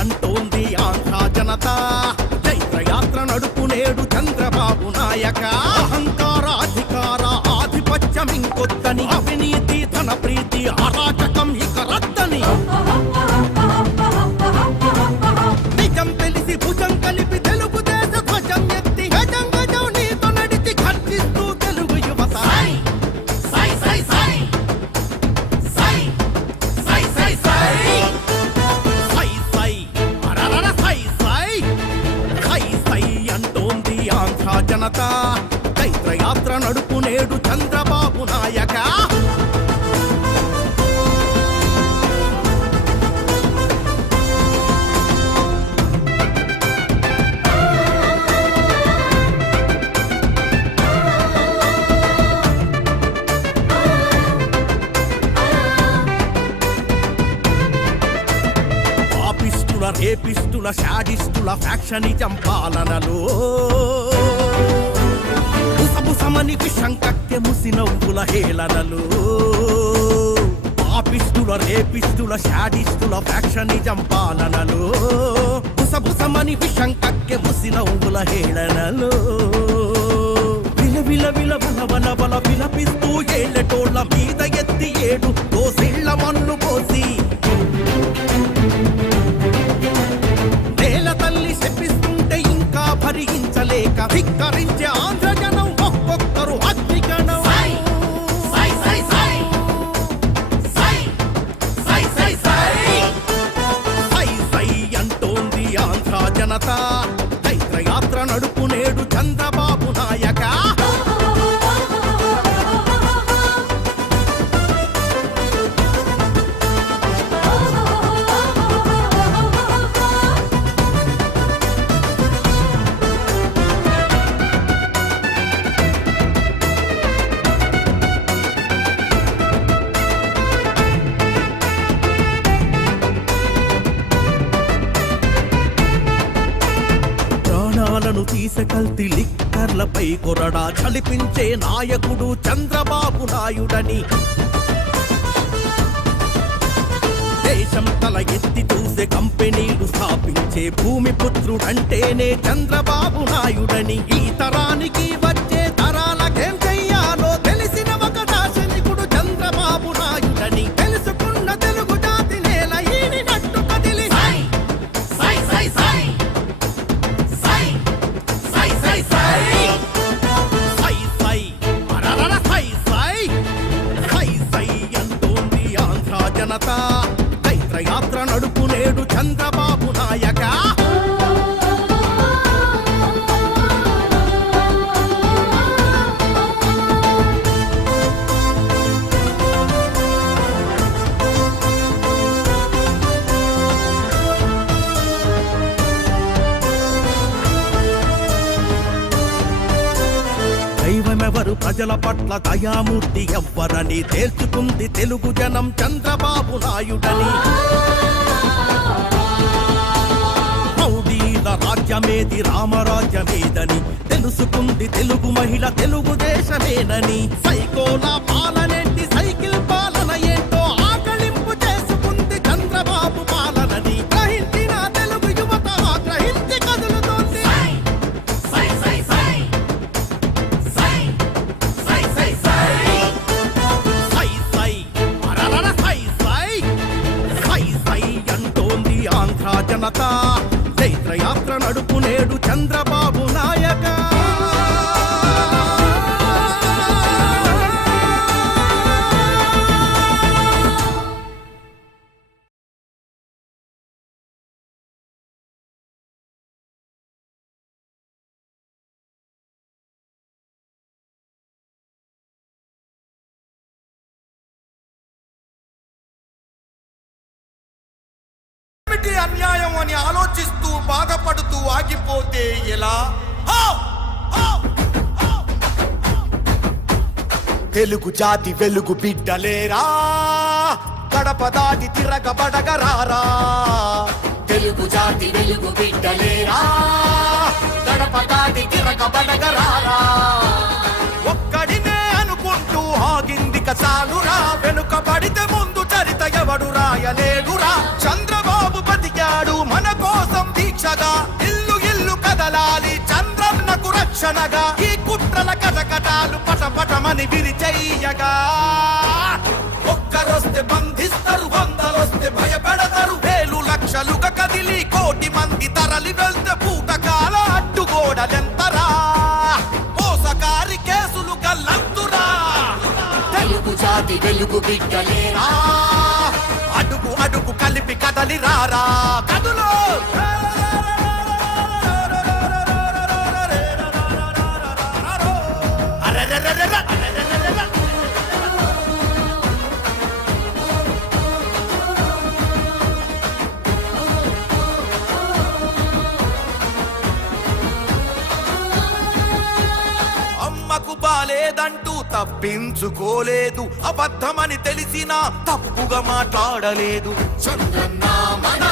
అంటోంది ఆంధ్ర జనత. చైత్రయాత్ర నడుపు నేడు చంద్రబాబు నాయక. అహంకార అధికార ఆధిపత్యం ఇంకొద్దని అవినీతి ధన ప్రీతి అరాచకం రేపిస్తుల శాజిస్తుల ఫ్యాక్షన్ చంపాలనలో. ముసముసమని శంకక్య ముసి నవ్వుల హేళనలు. పాపిస్తుల రేపిస్తుల శాజిస్తుల ఫ్యాక్షన్ చంపాలనలు. ముసముసమని విషంకక్కె ముసి నవ్వుల హేళనలు విల విల విల బల బల బల విలపిస్తూ ఏళ్ళటోళ్ళ మీద ఎత్తి ఏడు. ప్రాణాలను తీసకల్తి లిక్కర్లపై కొరడా చలిపించే నాయకుడు చంద్రబాబు నాయుడని. దేశం తల ఎత్తి చూసే కంపెనీలు స్థాపించే భూమి పుత్రుడంటేనే చంద్రబాబు నాయుడని. ఈ తరానికి వచ్చే తరాలకేం ఎవరు ప్రజల పట్ల దయామూర్తి ఎవ్వరని తేల్చుకుంది తెలుగు జనం చంద్రబాబు నాయుడని. మౌడీల రాజ్యమేది రామరాజ్యమేదని తెలుసుకుంది తెలుగు మహిళ తెలుగుదేశమేనని. సైకోలా పాలనేటి సైకిల్ చంద్రబాబు అన్యాయం అని ఆలోచిస్తూ బాధపడుతూ ఆగిపోతే ఎలా? తెలుగు జాతి వెలుగు బిడ్డలేరా? గడప దాటి తిరగబడగరారా తెలుగు జాతి వెలుగు బిడ్డలేరా? గడప దాటి తిరగబడగరా ఘర్షణగా ఈ కుట్రల కటకటాలు పటపటమని విరిచయ్యగా ఒక్కరొస్తే బంధిస్తారు వందలొస్తే భయపెడతారు. వేలు లక్షలుగా కదిలి కోటి మంది తరలి వెళ్తే పూటకాల అడ్డుగోడలెంతరా? మోసకారి కేసులు గల్లంతురా? తెలుగు జాతి వెలుగు బిడ్డలేరా? అడుగు అడుగు కలిపి కదలి రారా? కదులు అమ్మకు బాలేదంటూ తప్పించుకోలేదు. అబద్ధమని తెలిసినా తప్పుగా మాట్లాడలేదు. మన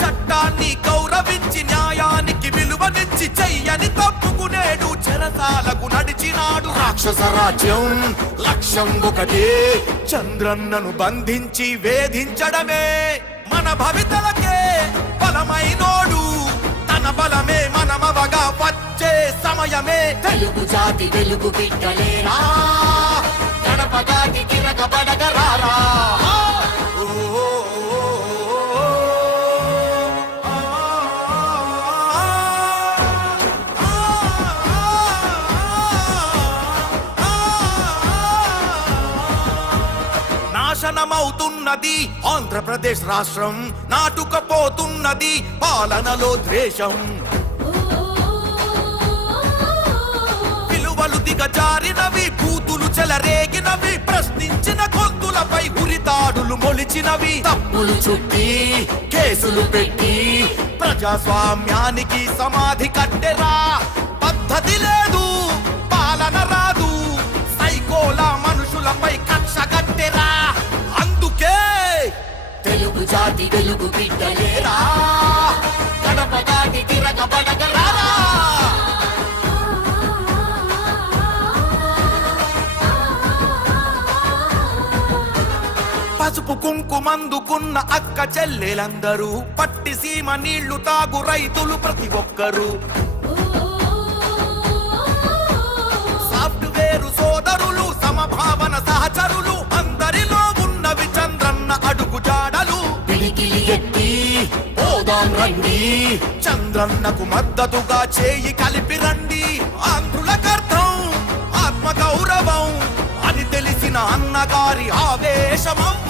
చట్టాన్ని గౌరవించి న్యాయానికి విలువనిచ్చి చెయ్యని తప్పు చెరసాలకు నడిచినాడు రాక్షస రాజ్యం. లక్ష్యం ఒకటే చంద్రన్నను బంధించి వేధించడమే. మన భవితలకే బలమైనోడు తన బలమే మనమవగా వచ్చే సమయమే. తెలుగు జాతి వెలుగు బిడ్డలేరా? నాశనమవుతున్నది ఆంధ్రప్రదేశ్ రాష్ట్రం నాటుకపోతున్నది. పాలనలో ద్వేషం. విలువలు దిగజారినవి కూతులు చెలరేగినవి ప్రశ్నించిన గొంతులపై ఉరితాడులు మొలిచినవి. తప్పులు చుట్టి కేసులు పెట్టి ప్రజాస్వామ్యానికి సమాధి కట్టెరా. పద్ధతి లేదు పాలన రాదు. సైకోలా మనుషులపై పసుపు కుంకుమందుకున్న అక్క చెల్లెలందరూ పట్టి సీమ నీళ్ళు తాగు రైతులు ప్రతి ఒక్కరూ. సాఫ్ట్వేరు సోదరులు సమభావన సహచరులు అందరిలో ఉన్నవి చంద్రన్న అడుగు జాడలు. రండి. చంద్రన్నకు మద్దతుగా చేయి కలిపి రండి. ఆంధ్రులకర్థం ఆత్మ గౌరవం అని తెలిసిన అన్నగారి ఆవేశమం.